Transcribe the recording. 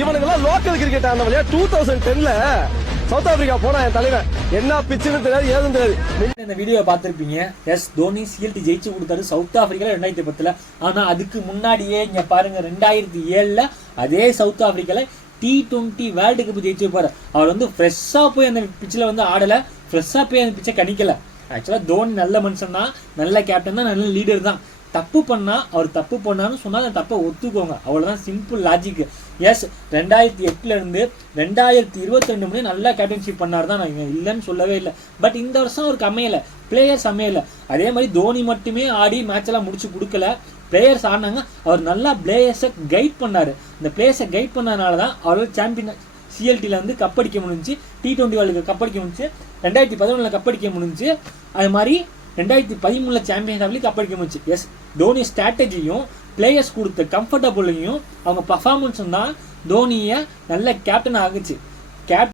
இவனுங்கெல்லாம் local cricket ஆனவளையா 2010ல south Africa போனா என் தலைவன் என்ன பிச்சுன்னு தெரியாது ஏதும் தெரியாது. இந்த வீடியோ பார்த்திருப்பீங்க. எஸ் தோனி சிஎல்டி ஜெயிச்சு கொடுத்தாரு சவுத் ஆப்பிரிக்கால 2010ல. ஆனா அதுக்கு முன்னாடியே இங்க பாருங்க 2007ல அதே சவுத் ஆப்பிரிக்கால T20 வேர்ல்டு கப் ஜெயிச்சிருப்பாரு. அவர் வந்து ஃப்ரெஷ்ஷா போய் அந்த பிச்சில் வந்து ஆடல, ஃப்ரெஷ்ஷா போய் அந்த பிச்சை கணிக்கல. ஆக்சுவலா தோனி நல்ல மனுஷன் தான், நல்ல கேப்டன் தான், நல்ல லீடர் தான். தப்பு பண்ணா அவர் தப்பு பண்ணான்னு சொன்னா அந்த தப்பை ஒத்துக்கோங்க, அவ்வளவுதான் சிம்பிள் லாஜிக். எஸ் 2008ல இருந்து 2022 முடிய நல்லா கேப்டன்ஷிப் பண்ணாரு தான், நான் இல்லைன்னு சொல்லவே இல்லை. பட் இந்த வருஷம் அவருக்கு அமையல, பிளேயர்ஸ் அமையல. அதே மாதிரி தோனி மட்டுமே ஆடி மேட்ச் எல்லாம் முடிச்சு கொடுக்கல, பிளேயர்ஸ் ஆடினாங்க. அவர் நல்லா பிளேயர்ஸை கைட் பண்ணாரு. இந்த பிளேயர்ஸை கைட் பண்ணதுனால தான் அவரால் சாம்பியன் சிஎல்டியில் வந்து கப்படிக்க முடிஞ்சு, T20 வேர்ல்டு கப்படிக்க முடிஞ்சு, 2011ல் கப்படிக்க முடிஞ்சு, அது மாதிரி 2013ல் சாம்பியன்ஸ் லீக் கப்படிக்க முடிச்சு. எஸ் தோனி ஸ்ட்ராட்டஜியும் பிளேயர்ஸ் கொடுத்த கம்ஃபர்டபுளையும் அவங்க பர்ஃபார்மன்ஸும் தான் தோனியை நல்ல கேப்டன் ஆகுச்சு.